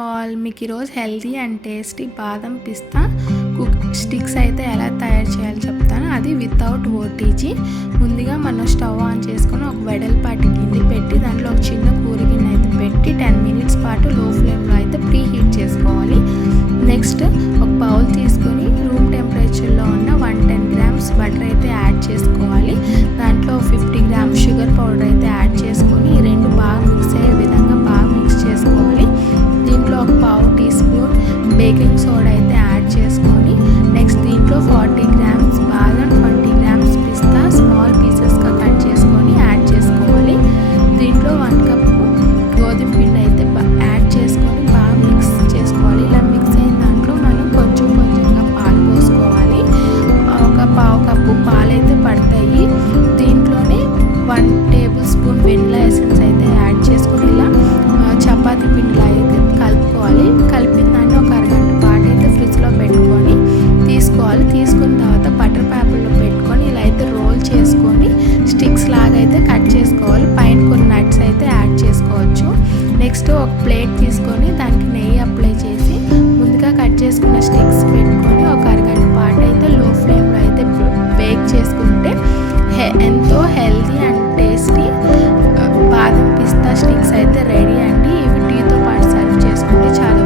All మీకు ఈరోజు healthy and tasty బాదం పిస్తా స్టిక్స్ అయితే ఎలా తయారు చేయాలో చెప్తాను. అది వితౌట్ ఓటీజీ. ముందుగా మనం స్టవ్ ఆన్ చేసుకొని ఒక వెడల్పాటి గిన్నె పెట్టి దాంట్లో ఒక చిన్న కూర గిన్నె అయితే పెట్టి 10 మినిట్స్ పాటు లో ఫ్లేమ్లో అయితే ప్రీ హీట్ చేసుకోవాలి. నెక్స్ట్ ఒక బౌల్ తీసుకొని రూమ్ టెంపరేచర్లో ఉన్న 110 గ్రామ్స్ బటర్ అయితే యాడ్ చేసుకోవాలి. దాంట్లో 50 గ్రామ్స్ షుగర్ పౌడర్ అయితే యాడ్ చేసుకొని ఈ రెండు బాగా మిక్స్ అయ్యే విధంగా బాగా మిక్స్ చేసుకోవాలి. దీంట్లో ఒక పావు టీ స్పూన్ బేకింగ్ సోడా అయితే యాడ్ చేసుకొని నెక్స్ట్ దీంట్లో 40 గ్రామ్స్ బాదం, 20 గ్రామ్స్ పిస్తా స్మాల్ పీసెస్గా కట్ చేసుకొని యాడ్ చేసుకోవాలి. దీంట్లో 1 కప్పు గోధుమ పిండి అయితే యాడ్ చేసుకొని బాగా మిక్స్ చేసుకోవాలి. ఇలా మిక్స్ అయిన దాంట్లో మనం కొంచెం కొంచెంగా పాలు పోసుకోవాలి. ఒక పావు కప్పు పాలు అయితే పడతాయి. దీంట్లోనే 1 టేబుల్ స్పూన్ వెనిలా ఎసెన్స్ అయితే యాడ్ చేసుకొని ఇలా చపాతీ పిండిలా అయితే కలుపుకోవాలి. కలిపిన దాన్ని ఒక అరగంట పాటు అయితే ఫ్రిడ్జ్లో పెట్టుకొని తీసుకోవాలి. తీసుకున్న తర్వాత బటర్ పేపర్లో పెట్టుకొని ఇలా అయితే రోల్ చేసుకొని స్టిక్స్ లాగా అయితే కట్ చేసుకోవాలి. పైన కొన్ని నట్స్ అయితే యాడ్ చేసుకోవచ్చు. నెక్స్ట్ ఒక ప్లేట్ తీసుకొని దానికి నెయ్యి అప్లై చేసి ముందుగా కట్ చేసుకున్న స్టిక్స్ పెట్టుకొని ఒక అరగంట పాటు అయితే లో ఫ్లేమ్లో అయితే బేక్ చేసుకుంటే ఎంతో హెల్తీ అండ్ టేస్టీ బాదం పిస్తా స్టిక్స్ అయితే రెడీ అండి. ఇవి టీతో పాటు సర్వ్ చేసుకుంటే చాలా